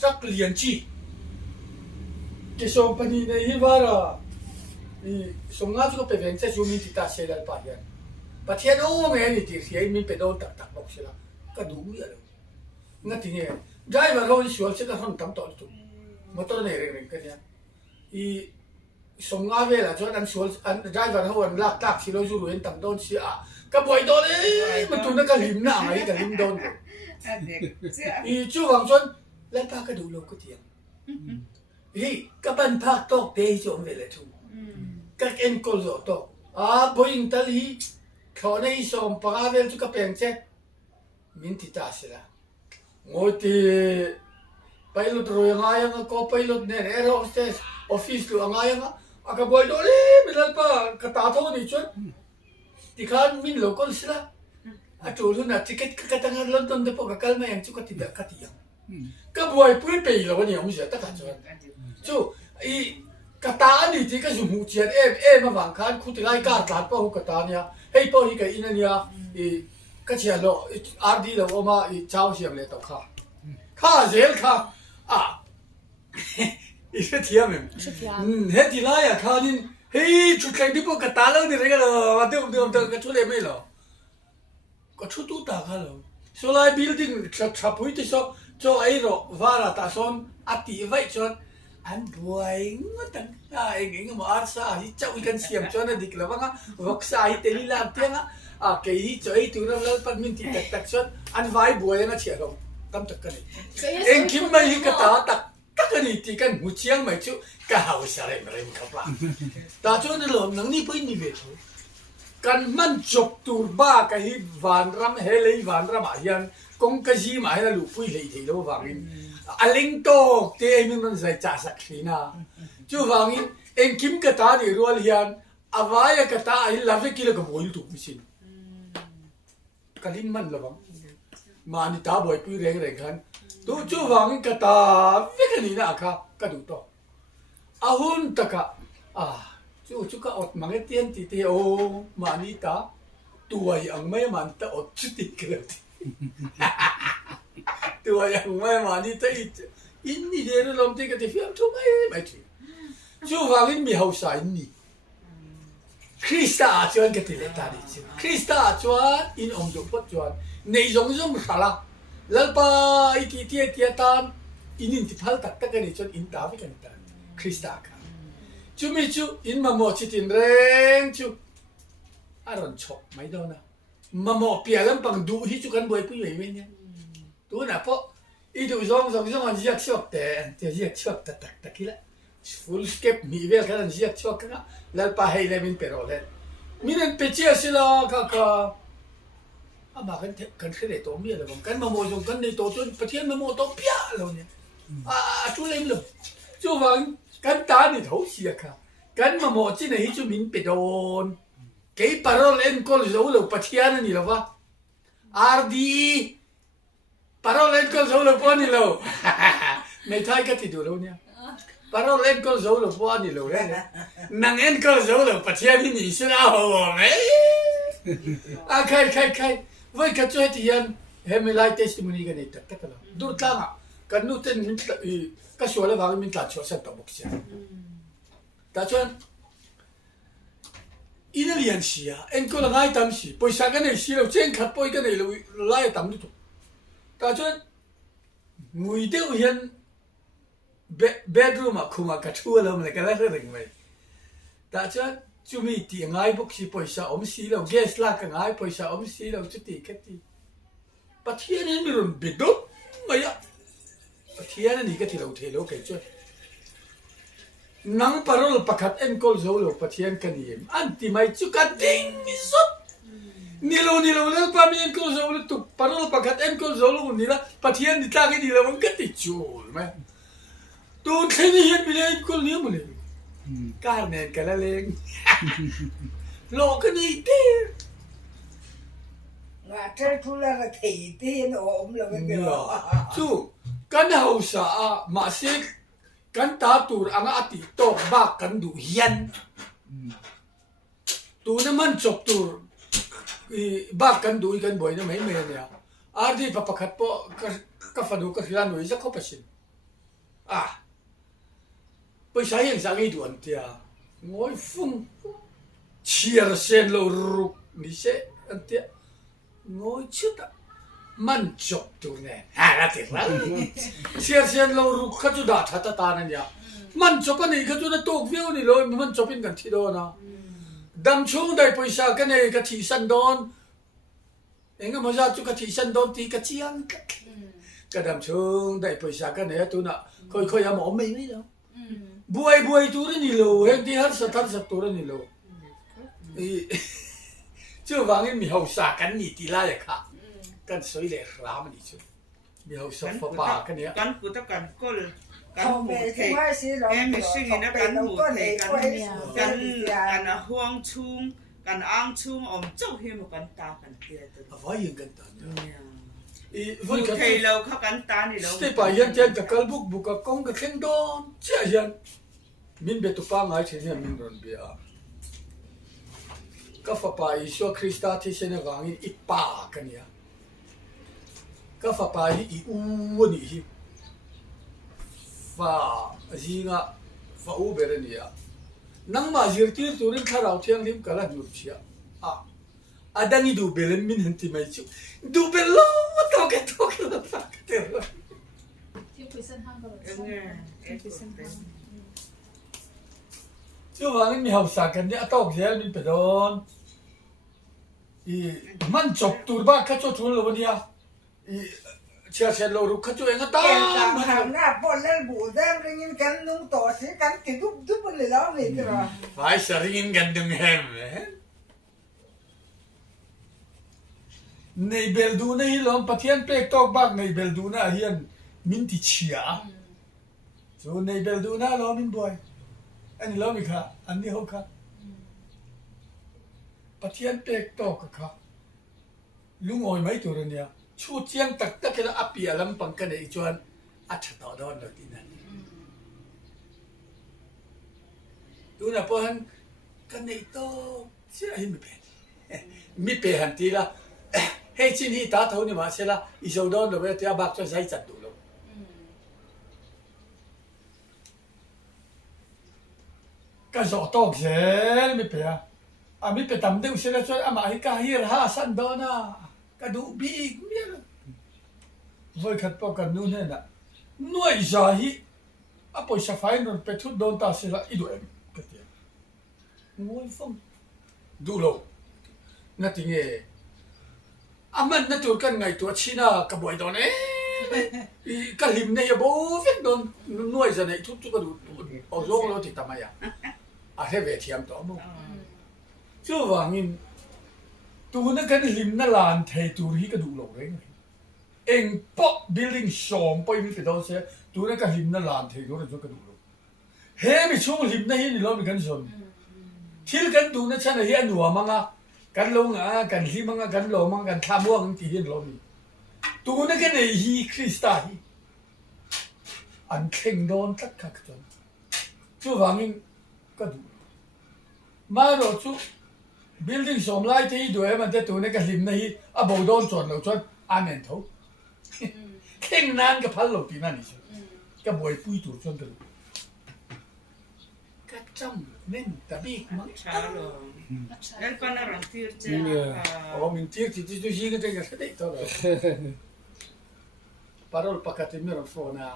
chắc liền chi cái số pani này hi vara số ngã chú cái bên sẽ chú mình tita sẽ là phát hiện phát hiện ô nghe ni thì sẽ mình phải đâu tắc bốc sẽ là cái đủ vậy rồi ngắt thì nghe driver thôi số sẽ là không tắm tỏi chú motor này rèn cái này số ngã về là cho anh số anh driver thôi anh lắc tắc xí lối chú rồi tắm đôn xí cái bồi đó đấy mà tụi nó cái lim nào ấy cái lim đôn chú hoàng xuân lấy ba cái đủ lâu cái tiền các bạn phát tốt để cho về lại thu các em có rõ tốt bồi in tal khó này xong para về cho các bạn chứ mình thì ta sẽ là ngồi thì pilot rồi ngay ang có pilot này air hostess office rồi ngay ang các bồi đó đấy mình lấy ba cái tao thôi đi chứ thì kan mình local sila chủ luôn là ticket cái tăng London để bỏ cái calma yang chú cái tidak cái tiang cái buổi bữa bể là cái gì không biết tất cả chú cái ta này thì cái dùng hụt tiền em mà vàng khăn khu thì lại cả cả bao cái ta nha hay bao cái in nha cái chuyện đó RD là mà cháu xem lại tao khá dễ khá cái thiam em hết thì lại khá nên hey chú cái đi bao cái ta lâu thì cái là mà tôi cái chú này mấy lo có chút tu ta cái lo số lại building chập bụi thì sao cho ấy rồi vara ta son ati vậy cho anh buổi ngất tận anh mà ăn sa thì cháu cần xem cho nó đi là vâng á vóc sa thì tên làm tiếng cái cho ấy tụi nó lên bắt mình thì tắc cho anh vay buổi nó chịu không tâm tắc cái này anh kiếm mấy cái ta tắc cái này thì cái mũi chiang mấy chú cái hậu sa này mà em khóc lắm ta cho nó làm năng đi bây giờ thôi kan man chọc turba cái van ram hele van ram hian kong ka ji ma hela lu pui lei thei lo wangin aling to te em man zai cha sak thina chu wangin en kim ka ta ni rual hian awaya ka ta ai lave kilo ka boil tu pisin kalin man lawang mani ta boy pui reng reng khan tu chu wangin ka ta vekani na kha ka du to ahun taka chú cái ớt mang cái tiền thì ô mà đi ta tuổi ông mấy mà ta ớt chút tiền cái tuổi ông mấy mà đi ta ít đi để nó làm gì cái thì phim chú mấy chuyện chú vào cái mi hậu sai nhỉ Krista cho anh cái thì ta đi chứ Krista cho in ông dùng phát cho này dùng sao là lần ba ít tiệt tan in thì phải tất cái này cho in ta với cái ta Krista chú mi chú in mà mò chỉ tin reng chú ron chọc mấy đó na mà mò bịa lắm bằng đủ hi chú cần bồi bùi vậy nhá tú nè po ít đủ rong anh giặc chọc tè giặc chọc tắc kia full skip mi về cái anh giặc chọc cái là pa hay là mình pero lên mình anh pe chia sila cái mà cái để tổ mi là bằng cái mà mò dùng cái này tổ chuyên phát hiện mà mò tổ bịa luôn nhá chú lên luôn chú vàng cái ta thì thấu xìa cả cái mà một cái này chú mình bị đồn cái parol em có dấu là bắt hiện này là va RD parol em có dấu là bao nhiêu lâu mấy thay cái thì đủ đâu nha parol em có dấu là bao nhiêu lâu đấy nàng em có dấu là bắt hiện này nhỉ sao hả ấy khai với cái chỗ thì em lại testimony cái này tất cả là đủ tăng cái nút tên mình cái số là vào mình ta cho sản phẩm bốc xia, ta cho in liền xia, anh có là ngay tầm xia, bây giờ cái này xia, trên khát bây cái này là lại tầm được, ta cho người tiêu hiện bedroom mà không mà cái chỗ là mình cái là cái gì vậy, ta cho chú mi tiền ngay bốc xia bây giờ ông xia là gas là cái ngay bây giờ ông xia là chút tiền cái gì, bắt hiện nên mình bị đốt mày ạ. Thiên này cái thì lâu thế lâu cái chứ nắng parol pakat em kol zolo pathian kaniem anti mai chu ka ding zot nilo le pa mi em kol zolo tu parol pakat em kol zolo ni la pathian ni ta cái đi là vẫn cái ti chul mai tu thế ni hiện bi em kol ni mo le ka nen ka la leng lo cái ni te là chơi thu là thị tiên ốm là cái kiểu chu kan hau sa ma se kan ta tur anga ati tok ba kan du hian tu na man chop tur ba kan du kan boy na mai me ne ardi pa pakhat po ka fanu ka hilan noi za ko pasin à bây giờ hiện sang ấy đuổi tia ngồi phun chia sen lâu rục đi sẽ anh tia ngồi chút à man chọc tu nè là thiệt lắm chia sen lâu rục khát chú đã thắt ta nè nhá man chọc cái này khát chú nó tốt view này rồi man chọc bên gần thi đó na đâm chung đây bây giờ cái này cái thị sân đón anh em bây giờ chú cái thị sân đón thì cái chiang cái đâm chung đây bây giờ cái này tu nè khơi em ổn mình đấy đâu buai tu đấy nhiều hết đi hết sát tu đấy nhiều chưa vàng em mi hậu sa cái gì thì lại cả cái suy lệ làm gì chứ mi hậu sa phá phá cái nàyกันกูตะกันก้นกัน เขา หู แม่ เท ที่ว่าสิเรา แอมไม่สิ่งนะกันหูเทกัน กั กัน กันห่วงชุ่มกันอ้างชุ่มอมเจ้าเฮียมกันตากันเตี้ยตัว อะไรอย่างกันตอนนี้ หูเทเราเข้ากันตานี่เรา สเตปยันเจนตะกัลบุกบุกกงกับเข่งดอนเจ้ายันมินเบตุปังไอ้เช่นมินรอนเบียก็ฟ้าไปอิสวคริสต์ที่เช่นวางอีปากันเนี่ยก็ฟ้าไปอีอูนี่ฟ้าจีงะฟ้าอูเบรนี่อะนังมาจิรติร์ตูรินข้าเราเที่ยงริมกะลาดูเชียอะดังอีดูเบลมินหันติไม่ชูดูเบลโลตอกแล้วฟักเตอร์ ที่คุยเส้นห้างก็เลย เออไงเอ็นคุยเส้นทาง ช่วงนี้มีหอบสักกันเนี่ยต้องเสียมินไปโดนมันจบตัวบ้าข้าช่วยทุนเลยวันนี้เชื่อเชื่อเรารู้ข้าช่วยเองก็ตา แกง ม กำหามหน้าปนแล้วบูแดงเรื่องกันนุ่งต่อสิกันกินทุบเลยแล้วนี่จ้ะ ไปสริงกันดึงแฮมในเบลดูนี่ล้อมปะเทียนเป็กตอกบักในเบลดูน่าเฮียนมินติเชียส่วนในเบลดูน่าล้อมินบอยอันนี้ล้อมิค่ะอันนี้เขาค่ะปะเทียนเป็กตอกค่ะลุงโอยไม่ตัวเนี่ยชูเจียงตักตะเกลอปีอลัมปังกันไอจวนอัจฉริยะดอนเลยที่นั่นดูนะพอหันกันไอโตเชื่อให้ไม่เป็นไม่เป็นหันทีละเฮ้ยชิ้นที่ตาเท่านี้มาเสร็จละอีชาวดอนเราไปที่อาบักจะใช้จัดดูแล้วก็สอดตอกเสียไม่เป็นอ่ะไม่เป็นตำเดียวเสร็จแล้วช่วยอามาให้กาฮีร์ฮาสันดอนะก็ดูบีกเนี่ยวันขัดปกันนู่นเนี่ยนะน่วยจ่าฮีอ่ะพอชาไฟนนไปทุดโดนตาเสร็จละอีดูเอ็มก็เดียวงวยฟงดูโลนั่นติงเออามันนั่นตัวกันไงตัวชีน่ากระบวยตอนนี้ก็ลิมเนี่ยโบ้ฟิกโดนน่วยจะไหนทุกก็ดูเอาโลกเราติดทำไมอ่ะอะไรเวทีมตัวมั้งช่วงวางอินตัวนั้นกันลิมนั่นลานเทตัวที่ก็ดูโลกเลยเองป๊อกบิลดิ้งสองไปมีไปโดนเสียตัวนั้นก็ลิมนั่นลานเทตัวนั้นก็ดูโลกเฮ้ไม่ช่วงลิมนั่นนี่เราไม่กันสนที่กันดูนั่นฉันเห็นหนัวมั้งอ่ะกันลงกันที่มังกันลงมังกันข้ามว่างที่เห็นลงนี่ตัวนั้นก็ในฮีคริสต์ฮีอันเข่งโดนตักขักจนจู่ฟังอินก็ดูมาโรจู่บิลดิ้งสมไล่ที่ดูมันจะตัวนั้นก็ลิมนี่อ่ะบ่โดนจนเราจนอาเมนทูเข่งนานก็พันลงที่นั่นนี่ก็บ่อยปุ้ยตัวจนกันก็จำเน้นแต่บีกมั้ง ช้าลงแล้วก็น่ารักที่เจ้า Oh, mentir, ti dici che hai detto. Parole paccate mi rafona.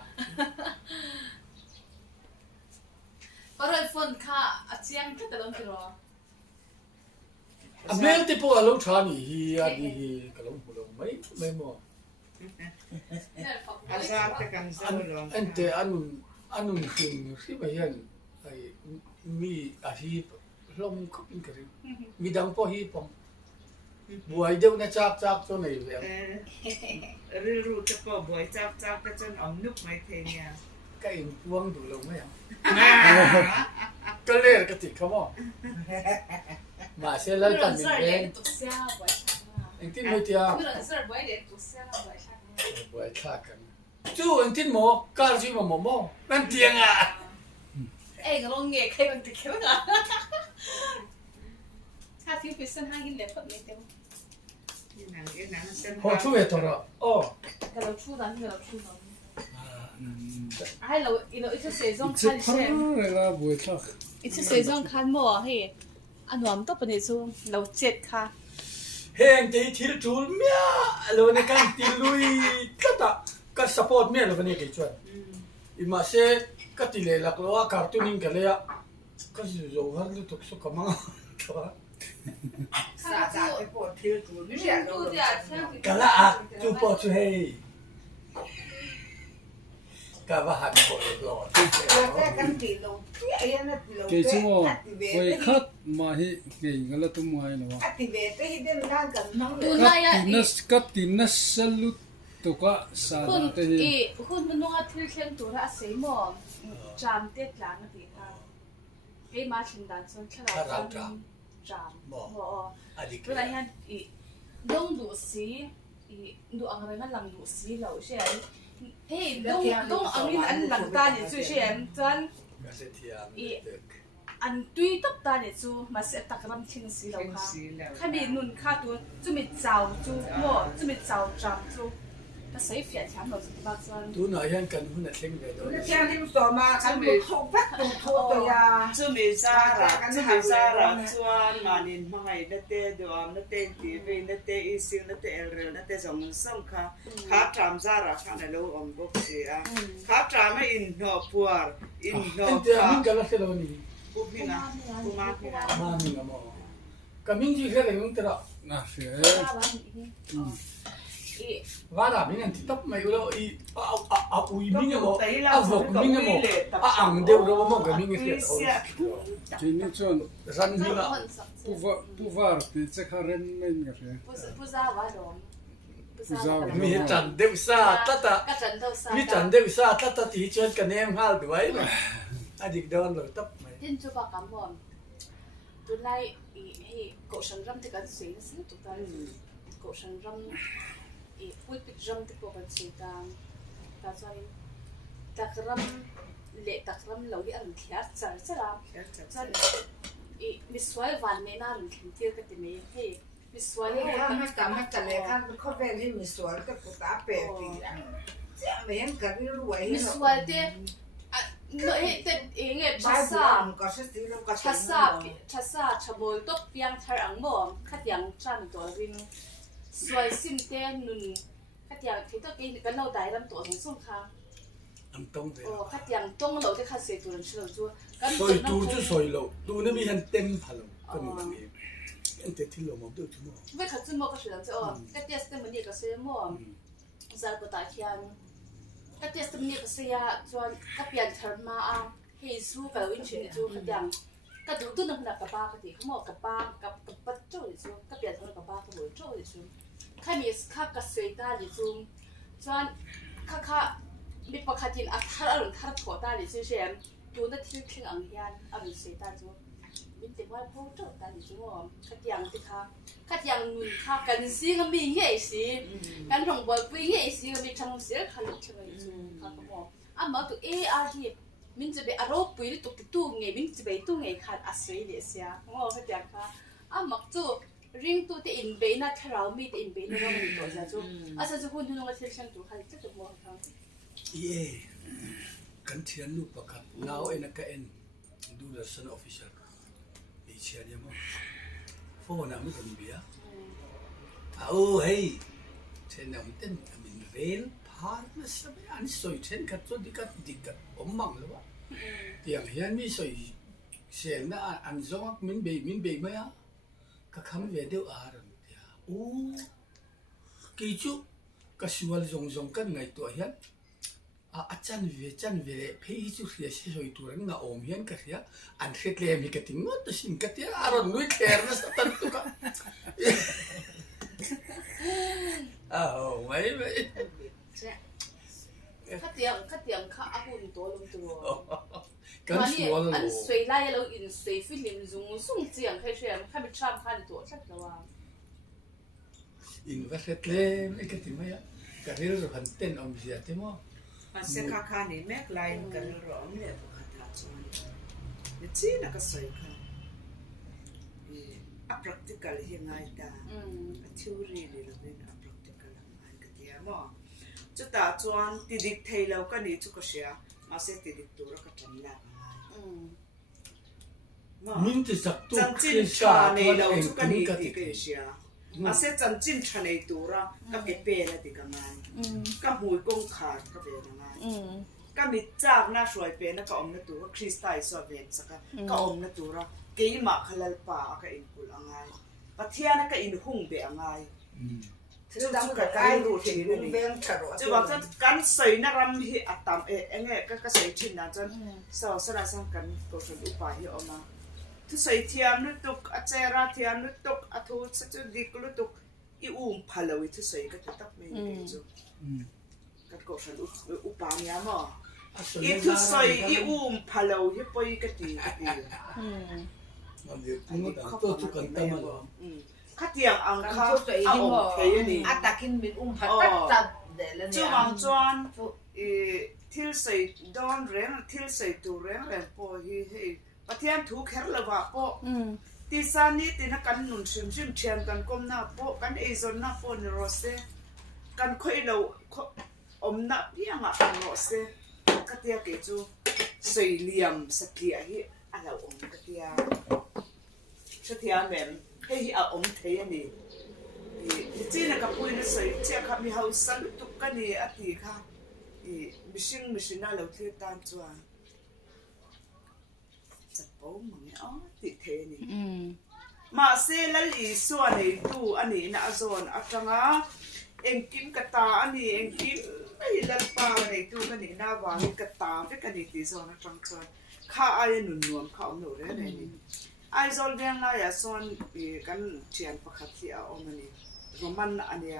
เพราะเราฝนค่ะอาเจียงก็แต่ลงที่รอ A me tipo allo chani hi adi kalong pulo mai mo. เนี่ยฝัก อาซาตะกันซาลง Ente anun hin si bayan ai mi ahi lom kopin kare. Mi dang po hi pom. Buai deu na chak cho nei ve. รู้จะก็บ่อยจับก็จนเอานุกไม่เทเนี่ย Kai puang du lo mai. Ka le ka ti kamo. Ma se la เรื่ ta อง min เสื้อเด็ ben. กตุกเสียบ่อยชัก En tin mo tia. เรื่องเสื้อบ่อยเด็กตุกเสียบ่อยชัก Buai chakan. Chu en tin mo kar si mo. Nan tiang a. เอ้ยก็ลงเงี้ยใครมันติดเขียวอ่ะถ้าที่คุยเส้นห้างกินเหล็กแบบนี้เต็ม ที่หนังเอ็นหนังเส้น Ho chu e tora. Oh. แต่เราชู้นั้นที่เราชู้นั้น 아, ให้เราอีกเสียจง จะ คัน พั เช่ งเลยละบุยทัก อีกเสียจงคันหมอให้อันหวมต้องเป็นซูเราเจ็ดค่ะ เฮงตีทิลจูลเมียเราในการตีลุยก็ตะก็สปอร์ตเมียเราเนี่ยกี่ชวนอีมาเซ่ก็ตีเลยหลักล้อการ์ตูนิ่งกันเลยอ่ะก็จะโจ้ฮันลุตุกสุกมั่งตัว สาสาไปปวดที่จูนี่แหละเรา กันละอ่ะจูปอจูเฮก็ว่าหันปอดหลอด แต่กันตีเราไอ้นั่นตีเรา เกี่ยชั่วโมงไปคัดมาให้เกี่ยงกันละตุ้มไว้นะวะ อัติเวทที่เดินทางกันน้องเล ดู ย นาย กัดตินัสสลุตุกะสา คุณ ดาเตะ คุณมันนุ่งที่เชียงตัวละเสียหมอจามเต็ดหลังตีค่ะไอ้มาชินดันส่วนฉลาดจามหมอ อันนี้ เวลาเห็นดงดูสีดูอะไรนั่นหลังดูสีเราเช่นเฮ้ดงอันนี้อันหลังตาเนี่ยจู่เช่นจน ก็เสียทีอ่ะ อันตุยตบตาเนี่ยจู่มาเสียตะกรัมชิงสีเราค่ะข้ามีนุ่นข้าตัวจู่มีเจ้าจู่หมอจู่มีเจ้าจามจู่ก็ใส่เฟียช้ำเราสุดบ้าจน ดูหน่อยยังกันหุ่นเช่งเลยด้วย 那天你们说嘛，看不透不透透的呀。 จูมีซาระจูมีซาระจวนมานินมาให้นัตเตดวมนัตเตตีวีนัตเตอีซิงนัตเตเอลเรนัตเตจงส่งค่ะขาทำซาระข้างในโลอมกุกเสียขาทำให้อินหอบพัวอินหอ อั บ นเดียว ค่ะ มิงกันละเสียแล้วนี่ ปุ๊บพี่นะปุ๊บมาพี่นะ มามิงอะมอก็มิงจีแค่เรื่องแต่ละ นะเสีย ว่าด่ามิงอันที่ตับไม่รู้อีเอาอุ้ยมิงอะมอเอาบอกมิงอะมออ่างเดียวเราบอกกับมิงเสียโอ้ ทีนี้ชน รันมิงอะ ผู้ว่าที่จะขาเรนไม่กันเสีย ผู้สาวว่าดม มีจันเดวซาตาตา ก็จันเท่าซา มีจันเดวซาตาตาที่ชวนกันเองฮัลด้วยอดีตเดินเลยตับไม่ ทินจูบากำมอนตัวไล่ให้โกชันรำที่กันสีนั่นสิตัวตาโกชันรำปุ้ยปิดรำที่โกกันสีตามตาจอยตะกรำเละตะกรำเหล่าที่อันเขียดจัดจัดจัดมิสวยวันเมน่าหรือทิ้งเที่ยวกันที่ไม่ให้มิสวย 你看没干没干嘞，看靠边里面说那个不打白的呀，这样没人跟你路哎。 มิสวยเต้เนยเต้เองภาษา ก็是ที่เราก็ ภาษาชะบอยตกเปียงทารังบ่ขัดยังจันตัวริงสวยสิ้นเต้นุนขัดยังที่ตัวกินกันเราได้ลำตัวของส่งค่ะ อันต้องเลย โอ้ขัดยังต้องเราที่ขัดเสียตัวนั้นชื่อตัวกัน ซอยดูจะซอยเราดูนี่มีหันเต็มพลังก็มีแบบนี้อันเด็ดที่เราบอกด้วยทุกอย่าง ไม่ขัดจุ่มก็เสียจะอ๋อกัดเตี้ยสเต็มมันนี่ก็เสียมั่วซาลปตาเคียนกัดเตี้ยสเต็มนี่ก็เสียจวนกัดเปลี่ยนเทอร์มาอ่ะเฮซูกับวินชินจูขัดยังกัดดูตัวนึงหนักกับป้าก็ดีเขาบอกกับป้ากับปัจจุบันจูกัดเปลี่ยนเทอร์กับป้าก็เหมือนจูจูใครมีข้ากับเสียตาดิจูจวนข้ามีปกติอัฐาหรือข้าถอดตาดิจูเชมดูนั่นที่ทิ้งอังยันอันเสียตาจูมินติว่าพูดจบกันจูว่าขัดยังติค่ะขัดยังนุ่นค่ะกันซีก็มีเงี้ยสิกันรองบอลปุยเงี้ยสิก็มีช่างเสียขันลุกเฉยจูค่ะก็บอกอ่ะมาตัวที่มินจะไปอารมณ์ปุยที่ตุกตู้ไงมินจะไปตู้ไงขันอาศัยเดียเสียว่าขัดยังค่ะอ่ะมักจูริงตัวที่อินเบน่าที่เรามีที่อินเบน่าเราไม่ตัวจ้าจูอาศัยจูคุณดูน้องก็เชื่อฉันจูขันจะตัวบอกค่ะ เย่กันเทียนลูกประกับเราเองก็เอ็นดูแลสันออฟฟิเชียลมีเชียร์ยังมั้งโฟนไม่กันเบียโอ้เฮ้ยเช่นนั้นเต้นมินเรลพาร์ทนะสับอันสวยเช่นกันตัวดิกัดผมมั่งเลยวะอย่างเฮียนมีสวยเสียงนะอันซองมินเบย์ไหมอ่ะก็คำเวเดียวอารันเดียโอ้กิจูก็ชวนจงกันไงตัวเฮียนอาจารย์เวเพย์จูเสียสวยตัวนั้นนะอมเฮียนก็เสียอันเสร็จเลยมีกติงอตัวสิงกติอารันนุ้ยเทอร์นะสัตว์ตุกะอ้าวไม่ขัดยังข้าอากุนตัวลงตัว กันชวน อันสวยไล่เราอินสวยฟิลิมซุงส่งเสียงใครเชื่อข้าไปชอบข้าในตัวชัดแล้วว่า อินเวสต์เลยไม่กติไหมอ่ะก็เรื่องหันเต้นอมเสียที่มั้ง มาเสกข้านี่แม็กไลน์กันร้องเนี่ยพวกข้าทัดจวนเนี่ยจีน่ะก็สวยค่ะอ่ะ practical ยังไงตาtheory เลยเราเป็น practical อะไรกันที่อ่ะมั้งจ จุดตาจวนติดิกเทยแล้วก็นี่จุกเสียมาเสติดิกตัวก็ทำแล้วมินติสักตุ จั ก นจิ เสี น ย ชา ชา ใน ตัว เรา เอง จุก ตุน นี่ กั ติ ติ กเสียมาเสจันจินชาในตัวก็เก็บเปรติกันมาก็หูกงขาดก็เป็นยังไงก็มีจากหน้าสวยเป็นก็อมนาตัวคริสตัลสวเวนสักก็อมนาตัวกี่มาขลัลป่าก็อินกุลงไงปะเทียนก็อินหุ่งเบียงไงจุดก็ใกล้รู้ถึงนี่จุดว่าจะกันใส่นารำฮิอัตตามเงี้ยก็ใส่ชิ้นนั้นจนสาวสระสังกันก็จะอุปาหิออกมาทุใส่เทียมนุตุกอาเจราเทียมนุตุกอาทูสัจดิกลุตุกอีพาลวิทุใส่ก็จะตักไม่ได้จุดกันก็จะอุปาหิมาอีทุใส่อีพาลวิปอยก็ตีมึงก็ตัวทุกันตั้งมาหรอข้าเตียงอังคาเอาเทียนี่อัตตากินเป็นพัดตัดเดลเนี่ยจู่วังจวนทิลใส่ดอนเร่งทิลใส่ตัวเร่งปอฮีเฮปะเทียนถูกแคร์ละว่าปอตีซานี่ตีนักกันหนุนชิมเทียนกันก้มหน้าปอกันเอซอนหน้าปอนี่รอเซกันค่อยเราอมหน้าเพียงอ่ะรอเซข้าเตียเกจูใส่เหลี่ยมสเกียฮีอะไรอมข้าเตียสเตียแมนให้อาอมเทียนี่จีนกับปุยนี่ใส่เจ้าข้ามีเฮาสันตุกกันนี่อติค่ะมิชิงน่าเราเที่ยวตามจวนจะโป้มึงอ๋อติเทนี่มาเซลลีส่วนในตู้อันนี้นะโซนอัตงาเอ็งกินกตาอันนี้เอ็งกินไอ้ลัลปาในตู้กันนี่น่าวางกตาไปกันนี่ตีโซนนะจังจวนข้าไอ้หนุนนวมข้าหนูเรื่องนี้ไอ้โซนเรียงนายโซนกันเชียนประคัตที่เอามันนี่โรมันอันนี้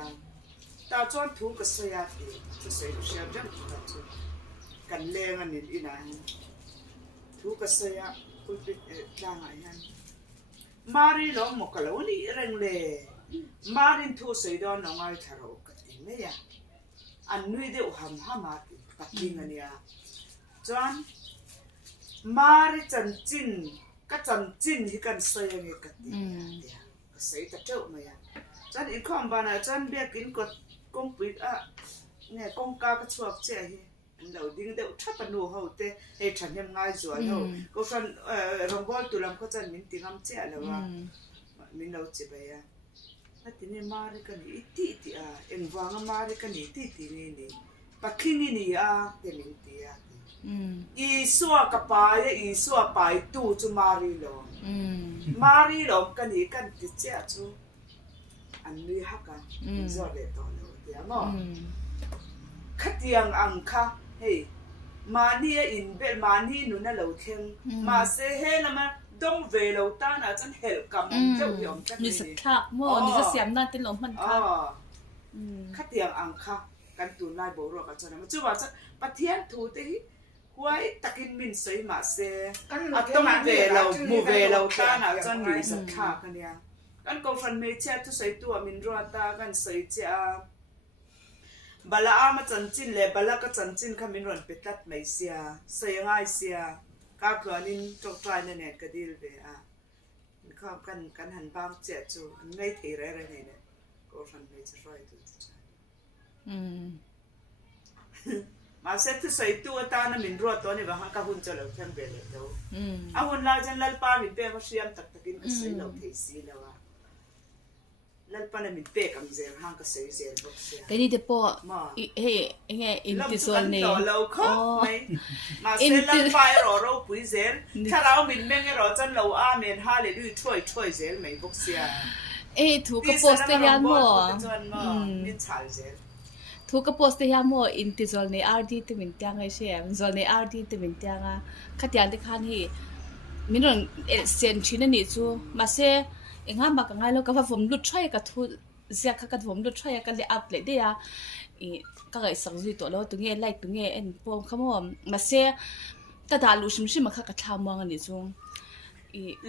ตาจวนถูกกษัตริย์จะใส่เชียร์จังกันเลี้ยงอันนี้อีน่าถูกกษัตริย์คุณเป็นร่างอะไรนั่นมารีล้อมหมกแล้วนี่เร่งเล่มารินทูใส่ดอนน้องไอ้ทารกติไม่ยาอันนู้นเดี๋ยวหำมาติปักกิ่งอันนี้จวนมาริจันจินก็จันจินที่กันใส่ยังไงกันติก็ใส่ตะเจ้าไม่ยาจันอีกข้อบ้านอ่ะจันเบียกินกดกงปิดอ่ะเนี่ยกงกาก็ชอบเจ้าเฮเราดิ้งเดี๋ยวถ้าปนูเขาเตะฉันยังง่ายจวนเขาก็ฉันรองบอลตุลามก็จันมินติงำเจ้าแล้วว่ามินเราเจ็บไปอ่ะแล้วทีนี้มาริกันนี่ตีอ่ะเอ็งวางมาริกันนี่ตีนี่ปักขิงนี่อ่ะเต็มตีอ่ะอีสัวกับปายอีสัวปายตู้จูมาริโลมาริโลกันนี่กันติเจ้าจูอันนี้ฮักกันจอดเลยตอนนี้เดี๋ยวมั้งขัดยังอังค่ะเฮ้มานี่อินเบลมานี่หนูน่ะเราเข่งมาเซ่เฮนะมาดงเวลตาน่ะจันเฮลกำเจ้าหยองกันนี่สักทักมั่วนี่จะเสียมนั่นติลมมันค่ะขัดยังอังค่ะกันตูนไล่โบรกันจันมันจู่ว่าจะปะเทียนถูตีหวยตะกินมินใส่มาเซ่อัตมาเวลมูเวลตาน่ะจันมีสักทักกันเนี่ยกันก็ฟันไม่เชื่อทุกใส่ตัวมินรัวตากันใส่เจ้าบลาอามาจันจินเลยบลาก็จันจินขมินรันเปิดตัดไม่เสียใส่ง่ายเสียก้าวตัวนี้จงใจนั่นเองก็ดีเลยอ่ะข้าวกันหันบางเจ้าจูไม่ถืออะไรเนี่ยก็ฟันไม่จะช่วยตัวจ้ะมาเสร็จทุกใส่ตัวตานะมินรัวตัวนี้ว่าฮักกับหุ่นจะเหลือแค่เบลเลยตัวอาหุ่นลาจันลลปามินเป้เขาเชียมตักกินก็ใส่เราเทสีแล้วอ่ะแล้วปนมินเปกำเซลห้างก็เสียเซลบอกเสียแต่นี่เดี๋ยวพอเฮ้ยไงอินติส่วนนี้เราเขาไม่มาเซลล์ไฟเราปุยเซลถ้าเรามินเมงเราจันเราอาเมนฮาเลดูช่วยเซลไม่บอกเสียถูกกับโพสต์ยันมั่วมินชาเซลถูกกับโพสต์ยันมั่วอินติส่วนนี้อาร์ดีที่มินเตียงไอเชี่ยมินส่วนนี้อาร์ดีที่มินเตียงอ่ะขัดยันที่ขันฮีมินเรื่องเซนชินนี่จูมาเซเองมากง่ายแล้วก็ว่าผมลุดช่วยกับทุเสียกับผมลุดช่วยกันเลยอัพเลยเดียก็ไอ้สังสีตัวแล้วตรงเงี้ยไล่ตรงเงี้ยพวกเขาบอกมาเสียแต่ดาลุชิมมาข้ากับชาวมองอันนี้จุง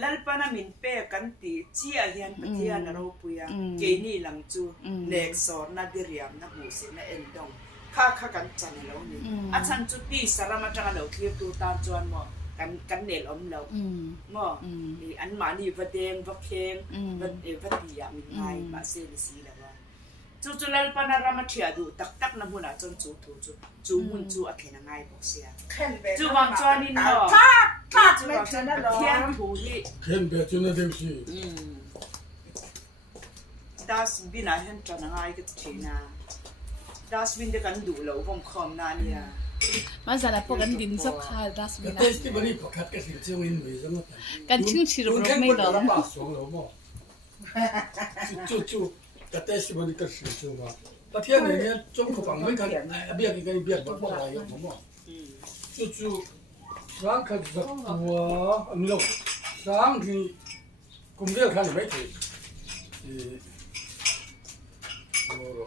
ลัลปานามินเป้กันตีเจียเฮียนปะเทียนเราปุยเกนี่หลังจูเน็กสอนนาดิเรียมนักมูสินะเอ็นดงข้ากันจันแล้วนี่อาจารย์จุดปีสารมาจังเราเทียบตัวตามจวนหมอกันเนลอมเราหมออันมานี่วัดเดงวัดเค็งวัดตียามินไงมาเซลสีแล้วว่า จูลัลปนารามาเทียดูตักน้ำมันจนจูมุนจูอักเขนง่ายบอกเสีย แค่แบบ จูวางจอนินเนาะ ถ้า จู ไม่ วางจ ถึ อง นั่นหรอ เทียนผูฮี เห็นแบบจุนเดียวสิ ดัสบินอาเห็นจนง่ายก็ทีน่ะดัสบินเด็กันดูแล้วผมคอมนาเนี่ย มาจากพวกกันดินสับคาดัส แต่ บิ เท นะ สที่วันนี้พอคัดก็สิเชื่อมันมีสมมติ กันชื่อชิรุไม่หรอ ปากสองแล้วมั้งจู่แต่เทสที่วันนี้ก็สิเชื่อว่าประเทศนี้จงเขาฟังไม่กันเบียกันเบียกันบอกอะไรอย่างมั้งจู่ร่างกายจะตัวไม่รู้ร่างที่กุมเรียกกันไม่ถึงโอ้โห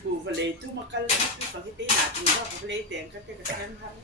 ผูเฟลตูมาคัลมาผูปากที่ตีหนาดูว่าผูเฟลเตียงก็เตะกันทัน